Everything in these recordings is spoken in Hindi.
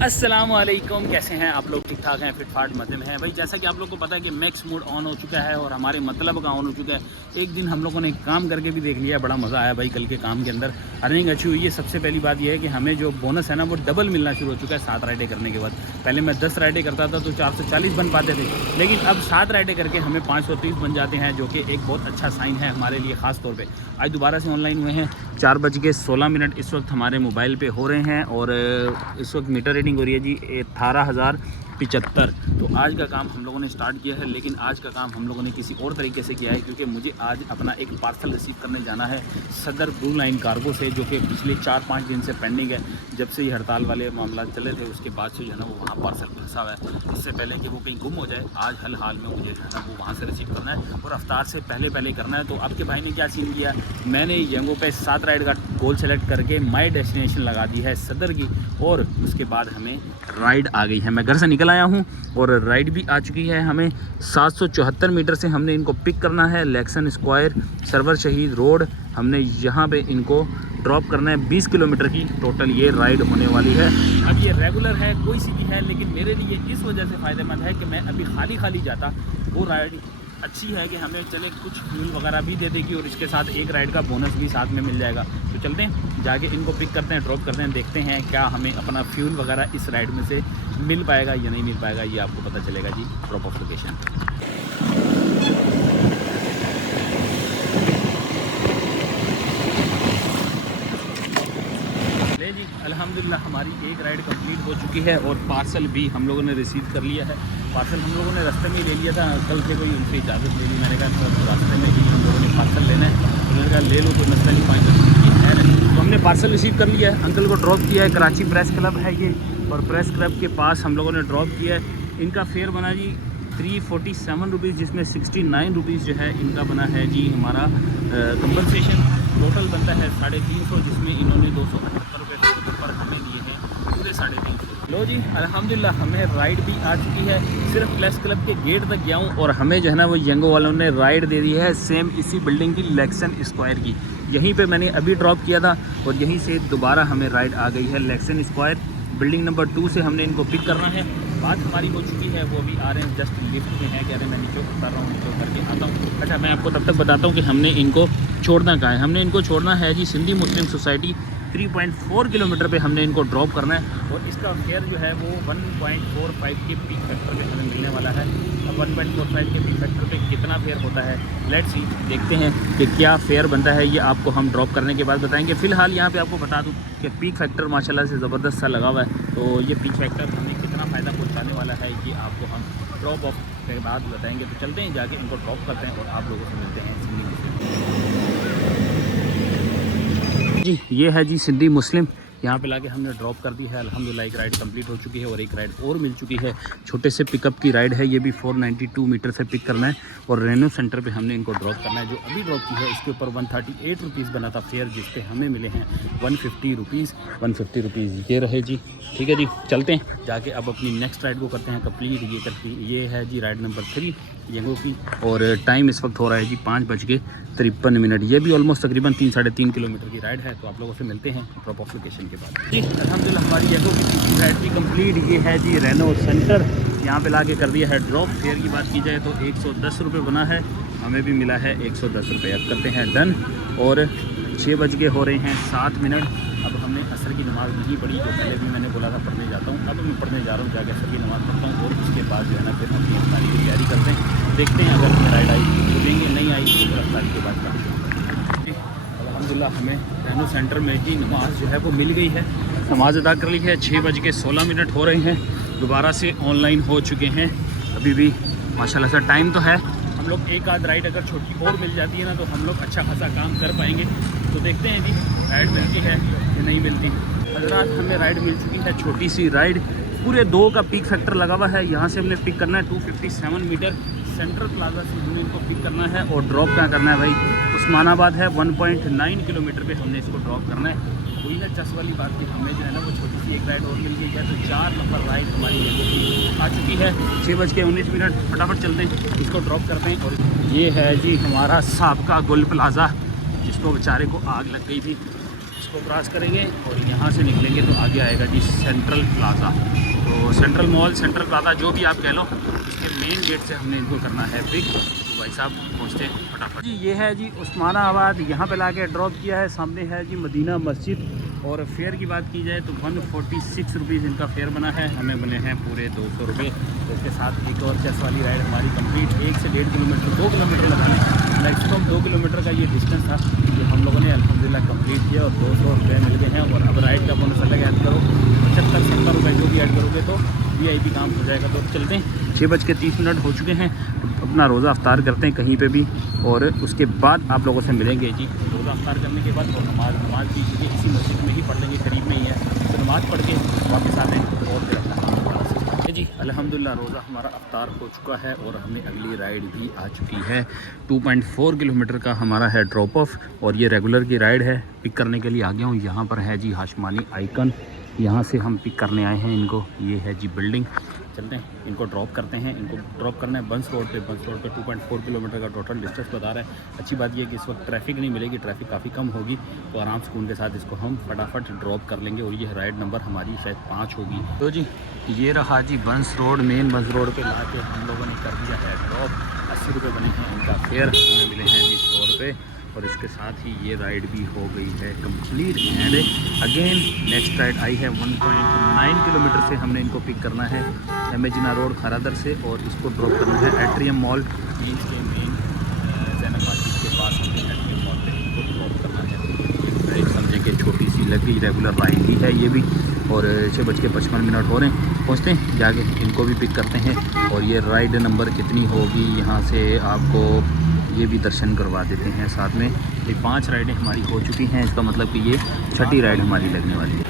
अस्सलामुअलैकुम, कैसे हैं आप लोग? ठीक ठाक हैं, फिट फाट मज़े में हैं भाई। जैसा कि आप लोग को पता है कि मैक्स मोड ऑन हो चुका है और हमारे मतलब का ऑन हो चुका है। एक दिन हम लोगों ने काम करके भी देख लिया, बड़ा मज़ा आया भाई। कल के काम के अंदर अर्निंग अच्छी हुई है। सबसे पहली बात यह है कि हमें जो बोनस है ना वो डबल मिलना शुरू हो चुका है 7 राइडें करने के बाद। पहले मैं 10 राइडें करता था तो 440 बन पाते थे, लेकिन अब 7 राइडें करके हमें 530 बन जाते हैं, जो कि एक बहुत अच्छा साइन है हमारे लिए ख़ास तौर पर। आज दोबारा से ऑनलाइन हुए हैं, 4:16 इस वक्त हमारे मोबाइल पे हो रहे हैं और इस वक्त मीटर रीडिंग हो रही है जी 18,075। तो आज का काम हम लोगों ने स्टार्ट किया है, लेकिन आज का काम हम लोगों ने किसी और तरीके से किया है, क्योंकि मुझे आज अपना एक पार्सल रिसीव करने जाना है सदर ब्लू लाइन कार्गो से, जो कि पिछले 4-5 दिन से पेंडिंग है। जब से ये हड़ताल वाले मामला चले थे उसके बाद से जो है ना वो वहाँ पार्सल फंसा हुआ है। इससे पहले कि वो कहीं गुम हो जाए, आज हाल में मुझे जो है ना वो वहाँ से रिसीव करना है और अफ्तार से पहले करना है। तो आपके भाई ने क्या सीन किया, मैंने यंगो पे 7 राइड का गोल सेलेक्ट करके माई डेस्टिनेशन लगा दी है सदर की, और उसके बाद हमें राइड आ गई है। मैं घर से निकल आया हूं और राइड भी आ चुकी है। हमें 774 मीटर से हमने इनको पिक करना है, लेक्सन स्क्वायर सरवर शहीद रोड। हमने यहां पे इनको ड्रॉप करना है। 20 किलोमीटर की टोटल ये राइड होने वाली है। अब ये रेगुलर है, कोई सीधी है, लेकिन मेरे लिए इस वजह से फ़ायदेमंद है कि मैं अभी खाली जाता। वो राइड अच्छी है कि हमें चले कुछ फ्यूल वगैरह भी दे देगी और इसके साथ एक राइड का बोनस भी साथ में मिल जाएगा। तो चलते हैं, जाके इनको पिक करते हैं, ड्रॉप करते हैं, देखते हैं क्या हमें अपना फ्यूल वगैरह इस राइड में से मिल पाएगा या नहीं मिल पाएगा, ये आपको पता चलेगा जी ड्रॉप ऑफ लोकेशन। जी अल्हम्दुलिल्लाह हमारी एक राइड कंप्लीट हो चुकी है और पार्सल भी हम लोगों ने रिसीव कर लिया है। पार्सल हम लोगों ने रास्ते में ही ले लिया था, कल से कोई उनसे इजाज़त ले ली। मैंने कहा रास्ते में ही हम लोगों ने पार्सल लेना है, उन्होंने कहा ले लो, कोई मसला नहीं, 5 है नहीं। तो हमने पार्सल रिसीव कर लिया है, अंकल को ड्रॉप किया है। कराची प्रेस क्लब है ये, और प्रेस क्लब के पास हम लोगों ने ड्रॉप किया है। इनका फेयर बना जी 347 रुपीज़, जिसमें 69 रुपीज़ जो है इनका बना है जी हमारा कंपनसेशन। टोटल बनता है 350, जिसमें इन्होंने 278 रुपये पर हमें दिए हैं पूरे 350। लो जी अल्हम्दुलिल्लाह हमें राइड भी आ चुकी है। सिर्फ प्रेस क्लब के गेट तक गया हूँ और हमें जो है ना वो यंगो वालों ने राइड दे दी है, सेम इसी बिल्डिंग की, लेक्सन स्क्वायर की। यहीं पे मैंने अभी ड्रॉप किया था और यहीं से दोबारा हमें राइड आ गई है लेक्सन स्क्वायर। बिल्डिंग नंबर 2 से हमने इनको पिक करना है। बात हमारी हो चुकी है, वो भी आ रहे हैं, जस्ट लिफ्ट में है, कह रहे हैं मैं नीचे उतर रहा हूँ, नीचे करके आता हूँ। अच्छा मैं आपको तब तक बताता हूँ कि हमने इनको छोड़ना कहाँ है। हमने इनको छोड़ना है जी सिंधी मुस्लिम सोसाइटी, 3.4 किलोमीटर पे हमने इनको ड्रॉप करना है और इसका फेयर जो है वो 1.45 के पीक फैक्टर पे हमें मिलने वाला है। अब 1.45 के पीक फैक्टर पे कितना फेयर होता है, लेट्स सी, देखते हैं कि क्या फेयर बनता है। ये आपको हम ड्रॉप करने के बाद बताएंगे। फ़िलहाल यहाँ पे आपको बता दूँ कि पीक फैक्टर माशाल्लाह से ज़बरदस्त सा लगा हुआ है। तो ये पीक फैक्टर हमें कितना फ़ायदा पहुँचाने वाला है ये आपको हम ड्रॉप ऑफ के बाद बताएँगे। तो चलते हैं, जाके इनको ड्रॉप करते हैं और आप लोगों से मिलते हैं सिंधी मुस्लिम जी। ये है जी सिंधी मुस्लिम, यहाँ पे लाके हमने ड्रॉप कर दी है। अल्हम्दुलिल्लाह एक राइड कंप्लीट हो चुकी है और एक राइड और मिल चुकी है। छोटे से पिकअप की राइड है, ये भी 492 मीटर से पिक करना है और रेनो सेंटर पे हमने इनको ड्रॉप करना है। जो अभी ड्रॉप की है इसके ऊपर 138 रुपीज़ बना था फेयर, जिससे हमें मिले हैं 150 रुपीज़। ये रहे जी, ठीक है जी। चलते हैं, जाके अब अपनी नेक्स्ट राइड को करते हैं कंप्लीट। ये है जी राइड नंबर 3 यंगो की, और टाइम इस वक्त हो रहा है जी 5:53। ये भी ऑलमोस्ट तकरीबन 3-3.5 किलोमीटर की राइड है। तो आप लोगों से मिलते हैं ड्रॉप ऑफ लोकेशन के बाद जी। अल्हम्दुलिल्लाह हमारी यंगो की राइड भी कंप्लीट। ये है जी रेनो सेंटर, यहाँ पे लाके कर दिया है ड्रॉप। फेयर की बात की जाए तो 110 रुपये बना है, हमें भी मिला है 110 रुपये। अब करते हैं डन, और 6 बज के हो रहे हैं 7 अब हमने असर की नमाज़ नहीं पढ़ी, जो पहले भी मैंने बोला था पढ़ने जाता हूँ। अब मैं पढ़ने जा रहा हूँ, जाके असर की नमाज़ पढ़ता हूँ और उसके बाद जो है ना फिर अपनी अफ्तारी की तैयारी करते हैं। देखते हैं अगर हमें राइड आई तो देंगे, नहीं आई तो फिर अफ्तारी के बाद करते हैं। अल्हम्दुलिल्लाह हमें रेनो सेंटर में ही नमाज़ जो है वो मिल गई है, नमाज़ अदा कर ली है। 6:16 हो रहे हैं, दोबारा से ऑनलाइन हो चुके हैं। अभी भी माशाल्लाह से टाइम तो है। हम लोग एक आध राइड अगर छोटी और मिल जाती है ना तो हम लोग अच्छा खासा काम कर पाएंगे। तो देखते हैं जी राइड मिलती है कि नहीं मिलती। हज़रात हमें राइड मिल चुकी है, छोटी सी राइड, पूरे 2 का पीक फैक्टर लगा हुआ है। यहाँ से हमने पिक करना है 257 मीटर, सेंट्रल प्लाजा से हमने इनको पिक करना है और ड्रॉप कहाँ करना है भाई, उस्मानाबाद है। 1.9 किलोमीटर पे हमने इसको ड्रॉप करना है। वही ना चस वाली बात की, हमें जो है ना वो छोटी सी एक राइड और मिल गई है। तो 4 नंबर राइड हमारी आ चुकी है। 6:19 फटाफट चलते हैं, इसको ड्रॉप करते हैं। और ये है जी हमारा साबका गुल प्लाज़ा, जिसको बेचारे को आग लग गई थी। इसको क्रॉस करेंगे और यहाँ से निकलेंगे तो आगे आएगा जी सेंट्रल प्लाज़ा। तो सेंट्रल मॉल, सेंट्रल प्लाज़ा जो भी आप कह लो, इसके मेन गेट से हमने इनको करना है पिक। तो भाई साहब पहुँचते हैं फटाफट जी। ये है जी उस्मानाबाद, यहाँ पे लाके ड्रॉप किया है। सामने है जी मदीना मस्जिद। और फेयर की बात की जाए तो 146 रुपीज़ इनका फेयर बना है, हमें बने हैं पूरे 200 रुपये। तो इसके साथ एक और चेस वाली राइड हमारी कंप्लीट। 1 से 1.5 किलोमीटर, 2 किलोमीटर लगाने, मैक्सिमम 2 किलोमीटर का ये डिस्टेंस था जो हम लोगों ने अल्हम्दुलिल्लाह कंप्लीट किया और 200 रुपये मिल गए हैं। और अब राइड का बोनस अलग ऐड करो, 75-70 रुपये जो भी ऐड करोगे तो VIP काम हो जाएगा। तो चलते हैं, 6:30 हो चुके हैं। अपना रोज़ा अफ्तार करते हैं कहीं पे भी और उसके बाद आप लोगों से मिलेंगे जी। रोज़ा अफ्तार करने के बाद और नमाज भी इसी मस्जिद में ही पढ़ लेंगे, करीब में ही है। तो नमाज़ पढ़ के वापस आते हैं और फिर अपना काम जी। अल्हम्दुलिल्लाह रोज़ा हमारा अफ्तार हो चुका है और हमें अगली राइड भी आ चुकी है। 2.4 किलोमीटर का हमारा है ड्रॉप ऑफ और ये रेगुलर की राइड है। पिक करने के लिए आ गया हूँ। यहाँ पर है जी हाशमानी आइकन, यहाँ से हम पिक करने आए हैं इनको। ये है जी बिल्डिंग। चलते हैं, इनको ड्रॉप करते हैं। इनको ड्रॉप करना है बंस रोड पे। बंस रोड पे 2.4 किलोमीटर का टोटल डिस्टेंस बता रहा है। अच्छी बात यह है कि इस वक्त ट्रैफिक नहीं मिलेगी, ट्रैफिक काफ़ी कम होगी, तो आराम सुकून के साथ इसको हम फटाफट ड्रॉप कर लेंगे। और ये राइड नंबर हमारी शायद 5 होगी। तो जी ये रहा जी बंस रोड, मेन बंस रोड पर ला के हम लोगों ने कर दिया है ड्रॉप। 80 रुपये बने हैं इनका फेयर, हमें मिले हैं जी 100 रुपये। और इसके साथ ही ये राइड भी हो गई है complete. And again next ride आई है 1.9 किलोमीटर से हमने इनको पिक करना है एमेजिना रोड खरादर से और इसको ड्रॉप करना है एट्रियम मॉल। ये इसके मेन जैनब मार्केट के पास हमने एट्रियम मॉल पे इनको ड्रॉप करना है। राइड समझे कि छोटी सी लगी रेगुलर राइड ही है ये भी। और 6:55 हो रहे हैं, पहुँचते हैं जाके इनको भी पिक करते हैं। और ये राइड नंबर कितनी होगी यहाँ से आपको ये भी दर्शन करवा देते हैं साथ में। ये 5 राइडें हमारी हो चुकी हैं, इसका मतलब कि ये 6ठी राइड हमारी लगने वाली है।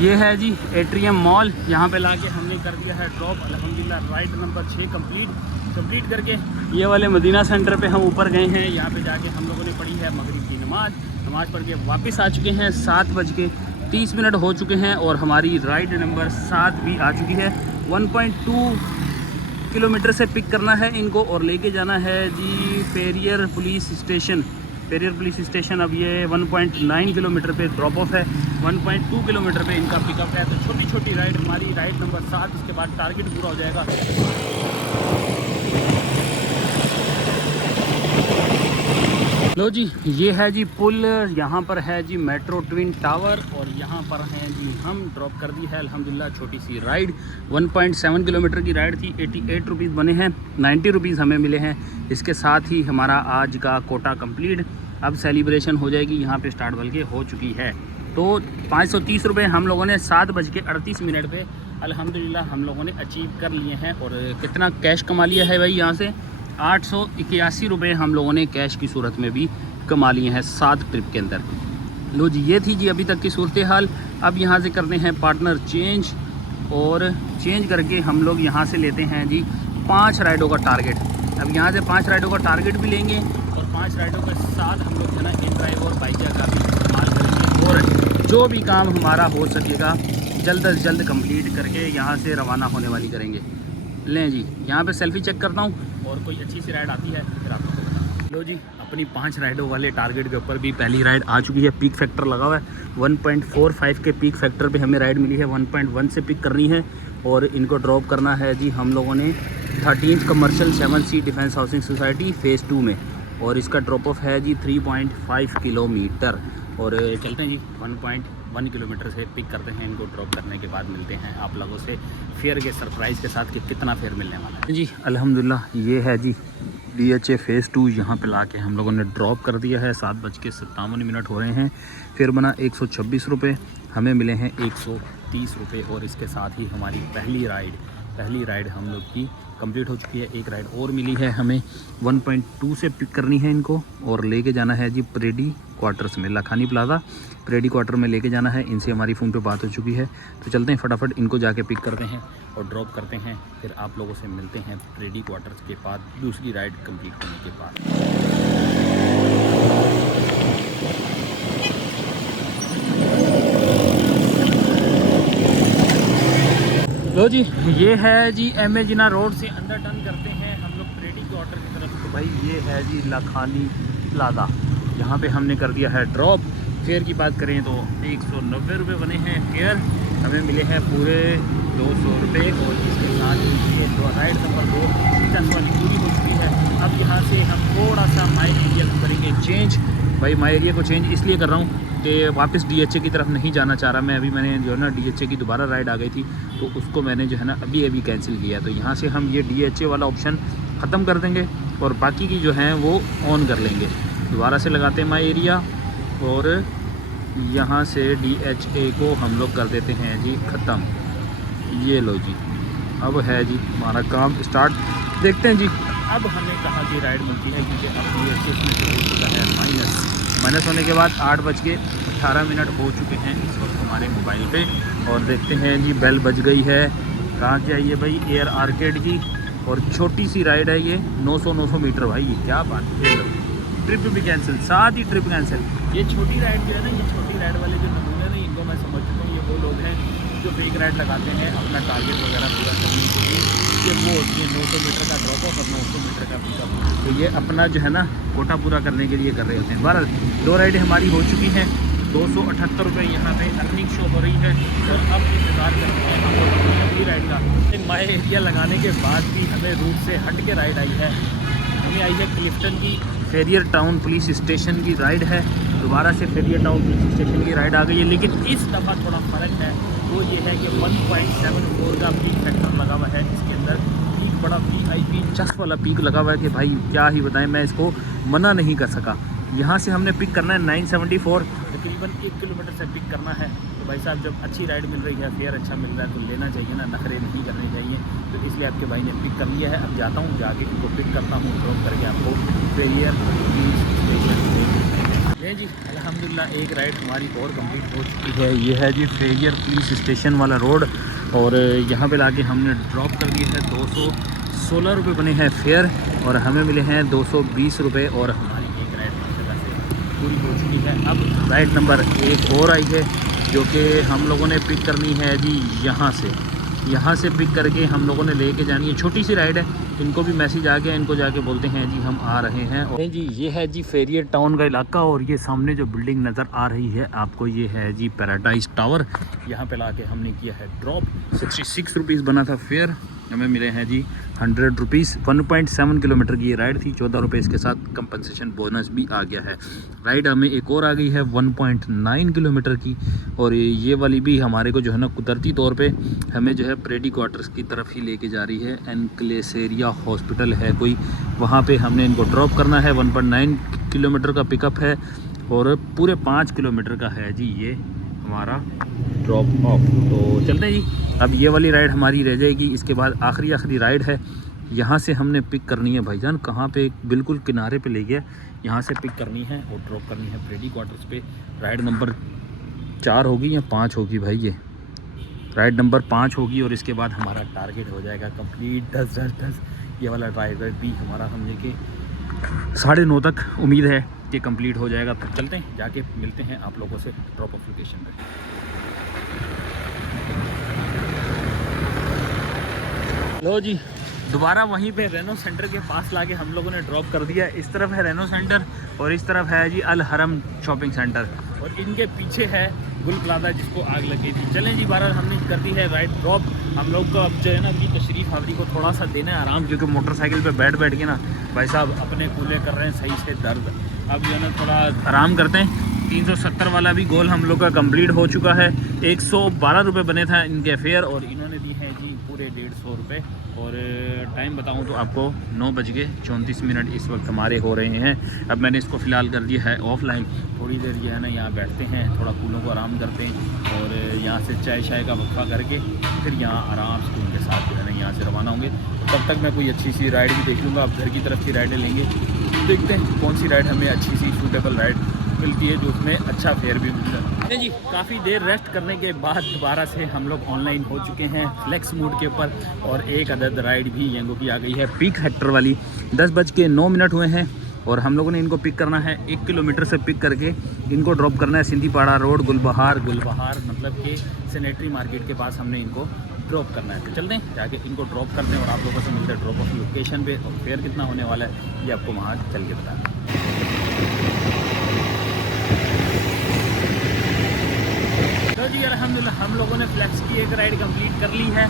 ये है जी एट्रियम मॉल, यहाँ पे लाके हमने कर दिया है ड्रॉप। अल्हम्दुलिल्लाह राइड नंबर 6 कंप्लीट करके ये वाले मदीना सेंटर पे हम ऊपर गए हैं। यहाँ पे जाके हम लोगों ने पढ़ी है मगरिब की नमाज़ पढ़ के वापस आ चुके हैं। 7:30 हो चुके हैं और हमारी राइड नंबर 7 भी आ चुकी है। 1.2 किलोमीटर से पिक करना है इनको और लेके जाना है जी पेरियर पुलिस स्टेशन। अब ये 1.9 किलोमीटर पे ड्रॉप ऑफ है, 1.2 किलोमीटर पे इनका पिकअप है। तो छोटी छोटी राइड हमारी राइड नंबर 7, इसके बाद टारगेट पूरा हो जाएगा। लो जी ये है जी पुल, यहाँ पर है जी मेट्रो ट्विन टावर और यहाँ पर हैं जी हम। ड्रॉप कर दी है अल्हम्दुलिल्लाह छोटी सी राइड। 1.7 किलोमीटर की राइड थी, 88 रुपीज़ बने हैं, 90 रुपीज़ हमें मिले हैं। इसके साथ ही हमारा आज का कोटा कंप्लीट। अब सेलिब्रेशन हो जाएगी, यहाँ पे स्टार्ट बल्कि हो चुकी है। तो 530 रुपये हम लोगों ने 7:38 पे अल्हम्दुलिल्लाह हम लोगों ने अचीव कर लिए हैं। और कितना कैश कमा लिया है भाई यहाँ से, 881 रुपये हम लोगों ने कैश की सूरत में भी कमा लिए हैं 7 ट्रिप के अंदर। लो जी ये थी जी अभी तक की सूरत हाल। अब यहाँ से करते हैं पार्टनर चेंज और चेंज करके हम लोग यहाँ से लेते हैं जी 5 राइडों का टारगेट। अब यहाँ से 5 राइडों का टारगेट भी लेंगे और 5 राइडों के साथ हम लोग है ना इन ड्राइव और बाइकिया का भी इस्तेमाल करेंगे और जो भी काम हमारा हो सकेगा जल्द अज जल्द कंप्लीट करके यहाँ से रवाना होने वाली करेंगे। लें जी यहाँ पे सेल्फी चेक करता हूँ और कोई अच्छी सी राइड आती है फिर आप लोगों को बताऊँ। लो जी अपनी 5 राइडों वाले टारगेट के ऊपर भी पहली राइड आ चुकी है। पीक फैक्टर लगा हुआ है 1.45 के पीक फैक्टर पे हमें राइड मिली है। 1.1 से पिक करनी है और इनको ड्रॉप करना है जी हम लोगों ने 13th commercial 7C defence housing society phase 2 में। और इसका ड्रॉप ऑफ है जी 3.5 किलोमीटर। और चलते हैं जी 1.1 किलोमीटर से पिक करते हैं इनको। ड्रॉप करने के बाद मिलते हैं आप लोगों से फेयर के सरप्राइज़ के साथ कि कितना फेयर मिलने वाला है जी। अल्हम्दुलिल्लाह ये है जी DHA फ़ेज़ 2, यहाँ पे लाके हम लोगों ने ड्रॉप कर दिया है। 7:57 हो रहे हैं। फिर बना 126 रुपये, हमें मिले हैं 130 रुपये। और इसके साथ ही हमारी पहली राइड हम लोग की कंप्लीट हो चुकी है। एक राइड और मिली है हमें 1.2 से पिक करनी है इनको और लेके जाना है जी प्रेडी क्वार्टर्स में, लखानी प्लाज़ा प्रेडी क्वार्टर में लेके जाना है। इनसे हमारी फ़ोन पे बात हो चुकी है। तो चलते हैं फटाफट इनको जाके पिक करते हैं और ड्रॉप करते हैं। फिर आप लोगों से मिलते हैं प्रेडी क्वार्टर्स के बाद दूसरी राइड कंप्लीट होने के बाद। लो जी, ये है G M A Jinnah road से अंदर टर्न करते हैं हम लोग प्रेडी क्वार्टर की तरफ। तो भाई ये है जी लाखानी प्लाजा, यहाँ पे हमने कर दिया है ड्रॉप। फेयर की बात करें तो 190 रुपये बने हैं फेयर, हमें मिले हैं पूरे 200 रुपये। और इसके साथ ये राइड नंबर 2 50 वाली पूरी हो चुकी है। अब यहाँ से हम थोड़ा सा माई एरिया को करेंगे चेंज। भाई माई एरिया को चेंज इसलिए कर रहा हूँ कि वापस DHA की तरफ नहीं जाना चाह रहा मैं। अभी मैंने जो है ना DHA की दोबारा राइड आ गई थी, तो उसको मैंने जो है ना अभी कैंसिल किया। तो यहाँ से हम ये DHA वाला ऑप्शन ख़त्म कर देंगे और बाकी की जो है वो ऑन कर लेंगे। दोबारा से लगाते हैं माई एरिया और यहाँ से DHA को हम लोग कर देते हैं जी ख़त्म। ये लो जी, अब है जी हमारा काम स्टार्ट। देखते हैं जी अब हमें कहाँ की राइड मिलती है, क्योंकि अब DHA में से हो चुका है माइनस होने के बाद 8:18 हो चुके हैं इस वक्त हमारे मोबाइल पे। और देखते हैं जी बेल बज गई है। कहाँ की आई है भाई, एयर आर्केड की। और छोटी सी राइड है ये, 900 मीटर। भाई ये क्या बात है, ट्रिप भी कैंसिल, साथ ही ट्रिप कैंसिल। ये छोटी राइड जो है ना, ये छोटी राइड वाले जो नमूने नहीं, इनको मैं समझ चुका हूँ। ये वो लोग हैं जो फेक राइड लगाते हैं अपना टारगेट वगैरह पूरा करने के लिए। ये वो होती है 900 मीटर का ड्रॉप ऑफ और 900 मीटर का पिकअप। तो ये अपना जो है ना कोटा पूरा करने के लिए कर रहे होते हैं। बहरहाल 2 राइडें हमारी हो चुकी हैं, 278 रुपये यहाँ पे अर्निंग शो हो रही है। और अब इंतज़ार करते हैं हम लोग अपनी अगली राइड का। माई एरिया लगाने के बाद भी हमें रूट से हट के राइड आई है। हमें आई है क्लिफ्टन की फेरियर टाउन पुलिस स्टेशन की राइड है। दोबारा से फेरियर टाउन पुलिस स्टेशन की राइड आ गई है, लेकिन इस दफ़ा थोड़ा फ़र्क है। वो ये है कि 1.74 का पीक फैक्टर लगा हुआ है इसके अंदर। पीक बड़ा VIP चस वाला पीक लगा हुआ है कि भाई क्या ही बताएं, मैं इसको मना नहीं कर सका। यहाँ से हमने पिक करना है 974, तकरीबन 1 किलोमीटर से पिक करना है। तो भाई साहब जब अच्छी राइड मिल रही है, फेयर अच्छा मिल रहा है, तो लेना चाहिए ना, नखरे नहीं करने चाहिए। तो इसलिए आपके भाई ने पिक कर लिया है। अब जाता हूँ, जाके इनको पिक करता हूँ, ड्रॉप करके आपको फेरियर स्टेशन ये जी। अल्हम्दुलिल्लाह एक राइड हमारी और कंप्लीट हो चुकी है। ये है जी फेरियर पुलिस स्टेशन वाला रोड। और यहाँ पे लाके हमने ड्रॉप कर दिया है। 216 रुपये बने हैं फेयर और हमें मिले हैं 220 रुपये। और हमारी एक राइड पूरी हो चुकी है। अब राइड नंबर 1 और आई है, जो कि हम लोगों ने पिक करनी है जी यहाँ से पिक करके हम लोगों ने लेके जानी है। छोटी सी राइड है, इनको भी मैसेज आ गया, इनको जाके बोलते हैं जी हम आ रहे हैं। और जी ये है जी फेरियर टाउन का इलाका। और ये सामने जो बिल्डिंग नज़र आ रही है आपको, ये है जी पैराडाइज टावर। यहाँ पे लाके हमने किया है ड्रॉप। 66 रुपीज़ बना था फेयर, हमें मिले हैं जी 100 रुपीज़। 1.7 किलोमीटर की ये राइड थी, 14 रुपये इसके साथ कंपनसेशन बोनस भी आ गया है। राइड हमें एक और आ गई है 1.9 किलोमीटर की। और ये वाली भी हमारे को जो है ना कुदरती तौर पे हमें जो है प्रेडी क्वार्टर्स की तरफ ही लेके जा रही है। एनक्लेसेरिया हॉस्पिटल है कोई, वहाँ पे हमने इनको ड्रॉप करना है। 1.9 किलोमीटर का पिकअप है और पूरे 5 किलोमीटर का है जी ये हमारा ड्रॉप ऑफ। तो चलते हैं जी, अब ये वाली राइड हमारी रह जाएगी। इसके बाद आखिरी राइड है, यहाँ से हमने पिक करनी है भाईजान। कहाँ पे, बिल्कुल किनारे पे ले गया, यहाँ से पिक करनी है और ड्रॉप करनी है प्रेडी क्वार्टर्स पे। राइड नंबर 4 होगी या 5 होगी भाई, ये राइड नंबर 5 होगी। और इसके बाद हमारा टारगेट हो जाएगा कंप्लीट 10 ये वाला राइड भी हमारा हमने के 9:30 तक उम्मीद है कि कंप्लीट हो जाएगा। तो चलते हैं, जाके मिलते हैं आप लोगों से ड्रॉप ऑफ लोकेशन पर। लो जी, दोबारा वहीं पे रेनो सेंटर के पास लाके हम लोगों ने ड्रॉप कर दिया। इस तरफ है रेनो सेंटर और इस तरफ है जी अल हरम शॉपिंग सेंटर। और इनके पीछे है गुल प्लाजा जिसको आग लग गई थी। चलें जी, 12 हमने कर दी है राइड ड्रॉप। हम लोग को अब जो है ना अपनी तशरीफ आवरी को थोड़ा सा देना है आराम, क्योंकि मोटरसाइकिल पे बैठ के ना भाई साहब अपने कूले कर रहे हैं सही से दर्द। अब जो है ना थोड़ा आराम करते हैं। 370 वाला भी गोल हम लोग का कंप्लीट हो चुका है। 112 रुपये बने था इनके फेयर और इन्होंने दी है जी पूरे 150 रुपये। और टाइम बताऊं तो आपको 9:34 इस वक्त हमारे हो रहे हैं। अब मैंने इसको फ़िलहाल कर दिया है ऑफलाइन। थोड़ी देर जो है ना यहाँ बैठते हैं, थोड़ा कूलों को आराम करते हैं और यहाँ से चाय का वक्फा करके फिर यहाँ आराम से उनके साथ जो है ना यहाँ से रवाना होंगे। तो तब तक मैं कोई अच्छी सी राइड भी देख लूँगा। अब घर की तरफ की राइडें लेंगे, देखते हैं कौन सी राइड हमें अच्छी सी सूटेबल राइड मिलती है जो उसमें अच्छा फेयर भी मिलता है जी। काफ़ी देर रेस्ट करने के बाद दोबारा से हम लोग ऑनलाइन हो चुके हैं फ्लेक्स मूड के ऊपर। और एक अदद राइड भी यंगो की आ गई है पीक हेक्टर वाली। 10:09 हुए हैं और हम लोगों ने इनको पिक करना है। 1 किलोमीटर से पिक करके इनको ड्रॉप करना है सिंधीपाड़ा रोड गुलबहार मतलब कि सैनिटरी मार्केट के पास हमने इनको ड्रॉप करना है। तो चलते हैं जाके इनको ड्रॉप करते हैं और आप लोगों से मिलते हैं ड्रॉप ऑफ लोकेशन पे, और फेयर कितना होने वाला है ये आपको वहाँ चल के बताना है। तो जी अल्हम्दुलिल्लाह हम लोगों ने फ्लैक्स की एक राइड कंप्लीट कर ली है।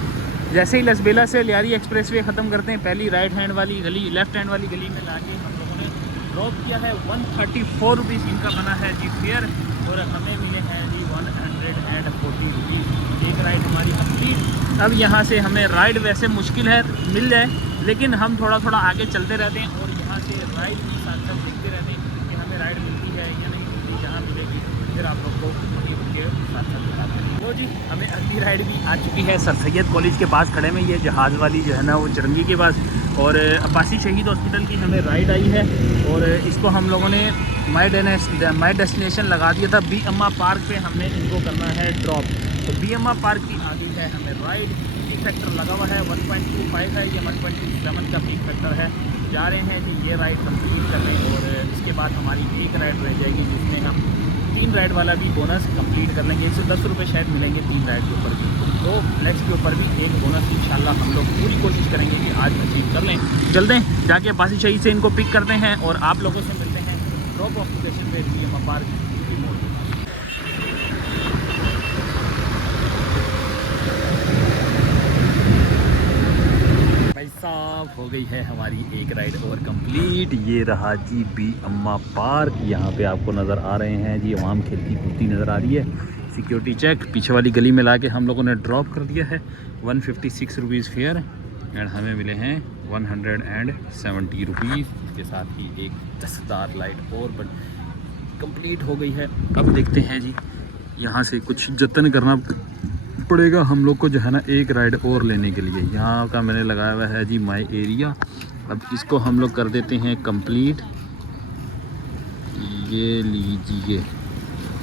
जैसे ही लसबेला से लियारी एक्सप्रेसवे ख़त्म करते हैं, पहली राइट हैंड वाली गली, लेफ्ट हैंड वाली गली में लाके हम लोगों ने ड्रॉप किया है। 134 रुपीज़ इनका बना है जी फेयर, और हमें मिले हैं जी 140 रुपीज़। एक राइड हमारी कंप्लीट। अब यहाँ से हमें राइड वैसे मुश्किल है मिल जाए, लेकिन हम थोड़ा थोड़ा आगे चलते रहते हैं और यहाँ से राइड के साथ साथ देखते रहते हैं कि हमें राइड मिलती है या नहीं मिलती। जहाँ मिलेगी फिर आप लोग को वहीं के साथ साथ बताते हैं। तो जी हमें अगली राइड भी आ चुकी है। सर सैयद कॉलेज के पास खड़े में, ये जहाज़ वाली जो है ना वो चरंगी के पास, और अब्बासी शहीद हॉस्पिटल की हमें राइड आई है। और इसको हम लोगों ने माई डेस्टिनेशन लगा दिया था। बी अम्मा पार्क पे हमने इनको करना है ड्रॉप। तो बी अम्मा पार्क की आ गई है हमें राइड। पीक फैक्टर लगा हुआ है 1.25 है, ये 1.27 का पीक फैक्टर है। जा रहे हैं जी ये राइड कंप्लीट करने, और इसके बाद हमारी एक राइड रह जाएगी जिसमें हम 3 राइड वाला भी बोनस कंप्लीट कर लेंगे। 110 रुपये शायद मिलेंगे 3 राइड के ऊपर भी। तो नेक्स्ट के ऊपर भी एक बोनस इंशाल्लाह हम लोग पूरी कोशिश करेंगे कि आज अचीव कर लें। चलते हैं जाके अब्बासी शहीद से इनको पिक करते हैं और आप लोगों से मिलते हैं ड्रॉप ऑफ लोकेशन पे बी अम्मा पार्क की मोड़। भाई साहब हो गई है हमारी एक राइड और कंप्लीट। ये रहा जी बी अम्मा पार्क। यहाँ पे आपको नज़र आ रहे हैं जी आवाम खेलती कूदती नज़र आ रही है। सिक्योरिटी चेक पीछे वाली गली में लाके हम लोगों ने ड्रॉप कर दिया है। 156 रुपीज़ फेयर, एंड हमें मिले हैं 170 रुपीज़। इसके साथ ही एक दस्तदार लाइट और कंप्लीट हो गई है। अब देखते हैं जी, यहाँ से कुछ जतन करना पड़ेगा हम लोग को जो है ना एक राइड और लेने के लिए। यहाँ का मैंने लगाया हुआ है जी माई एरिया। अब इसको हम लोग कर देते हैं कंप्लीट। ये लीजिए,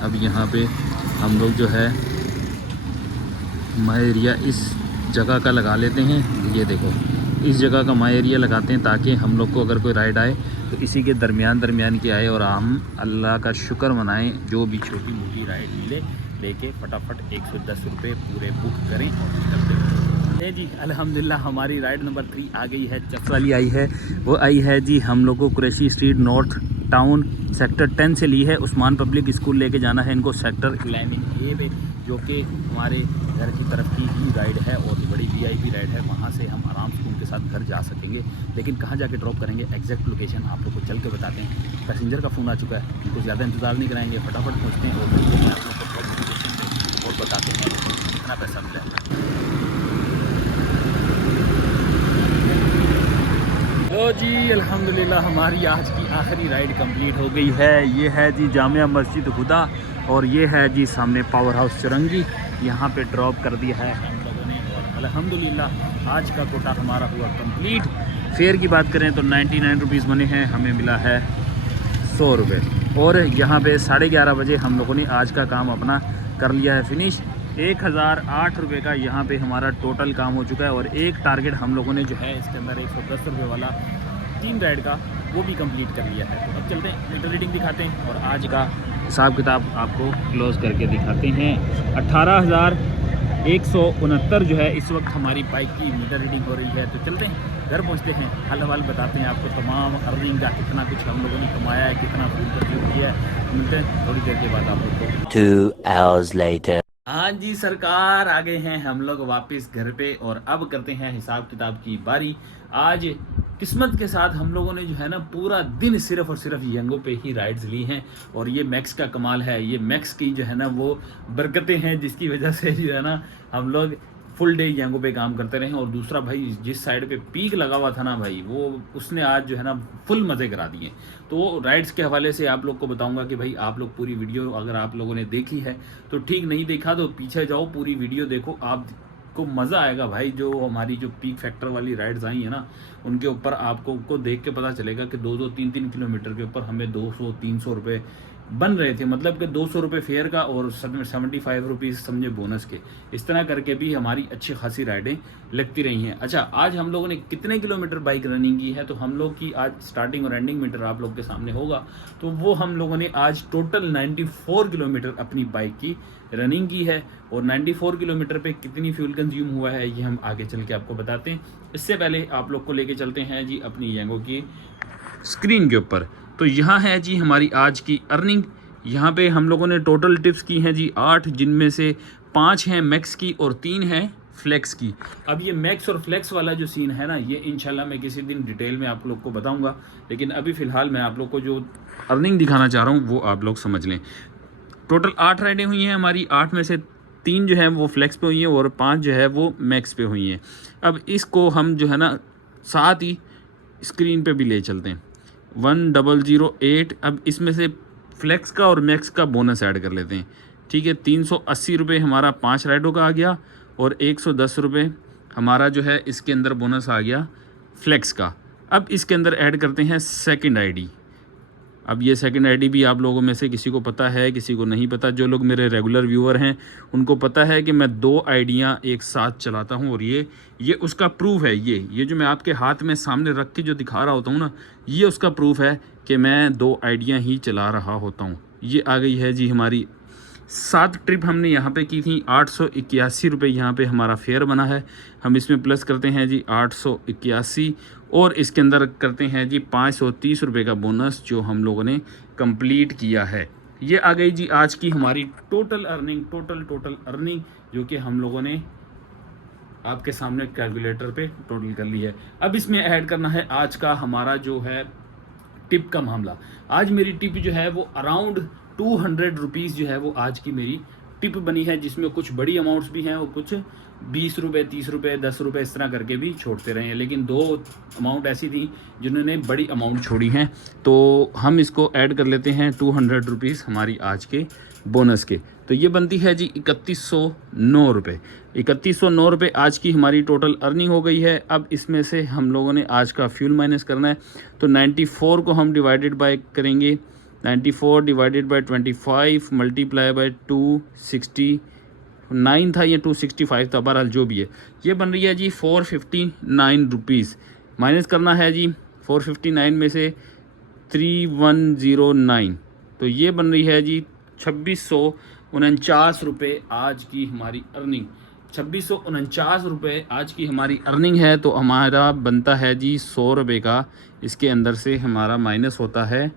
अब यहाँ पे हम लोग जो है माई एरिया इस जगह का लगा लेते हैं। ये देखो इस जगह का माई एरिया लगाते हैं ताकि हम लोग को अगर कोई राइड आए तो इसी के दरमियान की आए और हम अल्लाह का शुक्र मनाएं। जो भी छोटी मोटी राइड मिले लेके फटाफट 110 रुपये पूरे बुक करें और निकलते हैं जी। अल्हम्दुलिल्लाह हमारी राइड नंबर 3 आ गई है। चप्स वाली आई है, वो आई है जी हम लोग को Qureshi street north town sector 10 से ली है। उस्मान पब्लिक स्कूल लेके जाना है इनको सेक्टर 11A पे, जो कि हमारे घर की तरफ की ही राइड है और बड़ी VIP राइड है। वहाँ से हम आराम से उनके साथ घर जा सकेंगे, लेकिन कहाँ जाके ड्रॉप करेंगे एग्जैक्ट लोकेशन आप लोग को चल के बताते हैं। पैसेंजर का फ़ोन आ चुका है, इनको ज़्यादा इंतज़ार नहीं कराएंगे, फटाफट पहुँचते हैं और आप लोग को ड्रॉप लोकेशन पे और बताते हैं कितना पैसा मिला। तो जी अल्हम्दुलिल्लाह हमारी आज की आखिरी राइड कंप्लीट हो गई है। ये है जी जामिया मस्जिद हुदा, और ये है जी सामने पावर हाउस चुरंगी। यहाँ पे ड्रॉप कर दिया है हम लोगों ने, और अल्हम्दुलिल्लाह आज का कोटा हमारा हुआ कंप्लीट। फेयर की बात करें तो 99 रुपीज़ बने हैं, हमें मिला है 100 रुपये। और यहाँ पे 11:30 बजे हम लोगों ने आज का काम अपना कर लिया है फिनिश। 1008 रुपये का यहाँ पे हमारा टोटल काम हो चुका है, और एक टारगेट हम लोगों ने जो है इसके अंदर 110 रुपये वाला 3 राइड का वो भी कंप्लीट कर लिया है। तो अब चलते हैं मीटर रीडिंग दिखाते हैं और आज का हिसाब किताब आपको क्लोज़ करके दिखाते हैं। 18,169 जो है इस वक्त हमारी बाइक की मीटर रीडिंग हो रही है। तो चलते हैं घर पहुंचते हैं, हाल हवाल बताते हैं आपको तमाम अर्निंग का, कितना कुछ हम लोगों ने कमाया है, कितना फूल कंज्यूम किया है। मिलते हैं थोड़ी देर के बाद आप लोग को। 2 hours later. हाँ जी सरकार, आ गए हैं हम लोग वापस घर पे, और अब करते हैं हिसाब किताब की बारी। आज किस्मत के साथ हम लोगों ने जो है ना पूरा दिन सिर्फ और सिर्फ यंगो पे ही राइड्स ली हैं, और ये मैक्स का कमाल है। ये मैक्स की जो है ना वो बरकतें हैं जिसकी वजह से जो है ना हम लोग फुल डे यंगो पे काम करते रहे। और दूसरा भाई जिस साइड पे पीक लगा हुआ था ना भाई, वो उसने आज जो है ना फुल मज़े करा दिए। तो राइड्स के हवाले से आप लोग को बताऊंगा कि भाई आप लोग पूरी वीडियो अगर आप लोगों ने देखी है तो ठीक, नहीं देखा तो पीछे जाओ, पूरी वीडियो देखो, आपको मज़ा आएगा भाई। जो हमारी जो पीक फैक्टर वाली राइड्स आई हैं ना, उनके ऊपर आपको देख के पता चलेगा कि 2-2, 3-3 किलोमीटर के ऊपर हमें 200-300 रुपये बन रहे थे, मतलब कि 200 रुपये फेयर का और 75 रुपीज़ समझे बोनस के, इस तरह करके भी हमारी अच्छी खासी राइडें लगती रही हैं। अच्छा, आज हम लोगों ने कितने किलोमीटर बाइक रनिंग की है, तो हम लोग की आज स्टार्टिंग और एंडिंग मीटर आप लोग के सामने होगा, तो वो हम लोगों ने आज टोटल 94 किलोमीटर अपनी बाइक की रनिंग की है। और 94 किलोमीटर पे कितनी फ्यूल कंज्यूम हुआ है ये हम आगे चल के आपको बताते हैं। इससे पहले आप लोग को लेके चलते हैं जी अपनी येंगो की स्क्रीन के ऊपर। तो यहाँ है जी हमारी आज की अर्निंग। यहाँ पे हम लोगों ने टोटल टिप्स की हैं जी 8, जिनमें से 5 हैं मैक्स की और 3 हैं फ्लेक्स की। अब ये मैक्स और फ्लेक्स वाला जो सीन है ना, ये इंशाल्लाह मैं किसी दिन डिटेल में आप लोग को बताऊंगा, लेकिन अभी फ़िलहाल मैं आप लोग को जो अर्निंग दिखाना चाह रहा हूँ वो आप लोग समझ लें। टोटल 8 राइडें हुई हैं हमारी, 8 में से 3 जो है वो फ्लेक्स पे हुई हैं और 5 जो है वो मैक्स पे हुई हैं। अब इसको हम जो है ना साथ ही स्क्रीन पे भी ले चलते हैं। 1008, अब इसमें से फ्लेक्स का और मैक्स का बोनस ऐड कर लेते हैं। ठीक है, 380 रुपये हमारा 5 राइडों का आ गया और 110 रुपये हमारा जो है इसके अंदर बोनस आ गया फ्लेक्स का। अब इसके अंदर ऐड करते हैं सेकंड आईडी। अब ये सेकंड आईडी भी आप लोगों में से किसी को पता है, किसी को नहीं पता। जो लोग मेरे रेगुलर व्यूअर हैं उनको पता है कि मैं 2 आईडियाँ एक साथ चलाता हूँ, और ये उसका प्रूफ है। ये जो मैं आपके हाथ में सामने रख के जो दिखा रहा होता हूँ ना, ये उसका प्रूफ है कि मैं 2 आईडियाँ ही चला रहा होता हूँ। ये आ गई है जी हमारी 7 ट्रिप हमने यहाँ पे की थी। 881 रुपये यहाँ पे हमारा फेयर बना है। हम इसमें प्लस करते हैं जी 881 और इसके अंदर करते हैं जी 530 रुपये का बोनस जो हम लोगों ने कंप्लीट किया है। ये आ गई जी आज की हमारी टोटल अर्निंग, टोटल अर्निंग जो कि हम लोगों ने आपके सामने कैलकुलेटर पे टोटल कर ली है। अब इसमें ऐड करना है आज का हमारा जो है टिप का मामला। आज मेरी टिप जो है वो अराउंड 200 रुपीज़ जो है वो आज की मेरी टिप बनी है, जिसमें कुछ बड़ी अमाउंट्स भी हैं और कुछ 20 रुपये, 30 रुपये, 10 रुपये इस तरह करके भी छोड़ते रहे हैं। लेकिन 2 अमाउंट ऐसी थी जिन्होंने बड़ी अमाउंट छोड़ी हैं, तो हम इसको ऐड कर लेते हैं 200 रुपीज़ हमारी आज के बोनस के। तो ये बनती है जी 3109 रुपये। 3109 रुपये आज की हमारी टोटल अर्निंग हो गई है। अब इसमें से हम लोगों ने आज का फ्यूल माइनस करना है, तो 94 को हम डिवाइडेड बाय करेंगे। 94 डिवाइडेड बाय 25 मल्टीप्लाई बाय 269 था या 265 था, बहरहाल जो भी है, ये बन रही है जी 459 रुपीज़। माइनस करना है जी 459 में से 3109, तो ये बन रही है जी 2649 रुपये आज की हमारी अर्निंग। 2649 रुपये आज की हमारी अर्निंग है। तो हमारा बनता है जी 100 रुपये का, इसके अंदर से हमारा माइनस होता है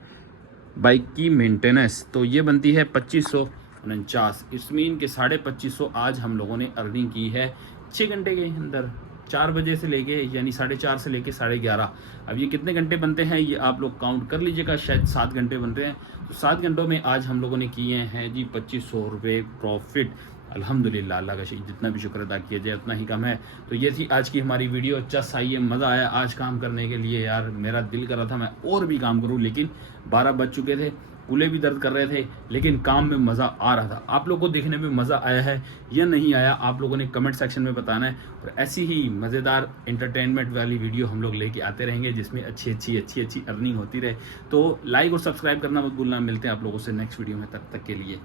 बाइक की मेंटेनेंस, तो ये बनती है 2549। इट्स मीन के 2550 आज हम लोगों ने अर्निंग की है 6 घंटे के अंदर, 4 बजे से लेके यानी 4:30 से लेके 11:30। अब ये कितने घंटे बनते हैं ये आप लोग काउंट कर लीजिएगा, शायद 7 घंटे बन रहे हैं। तो 7 घंटों में आज हम लोगों ने किए हैं जी 2500 रुपये प्रॉफिट। अल्हम्दुलिल्लाह, अल्लाह का जितना भी शुक्र अदा किया जाए उतना ही कम है। तो ये थी आज की हमारी वीडियो। चस आइए, मज़ा आया आज काम करने के लिए। यार मेरा दिल कर रहा था मैं और भी काम करूँ, लेकिन 12 बज चुके थे, कूल्हे भी दर्द कर रहे थे, लेकिन काम में मज़ा आ रहा था। आप लोगों को देखने में मज़ा आया है या नहीं आया, आप लोगों ने कमेंट सेक्शन में बताना है। और ऐसी ही मज़ेदार एंटरटेनमेंट वाली वीडियो हम लोग लेके आते रहेंगे, जिसमें अच्छी अर्निंग होती रहे। तो लाइक और सब्सक्राइब करना मत भूलना। मिलते हैं आप लोगों से नेक्स्ट वीडियो में, तब तक के लिए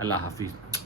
अल्लाह हाफिज़।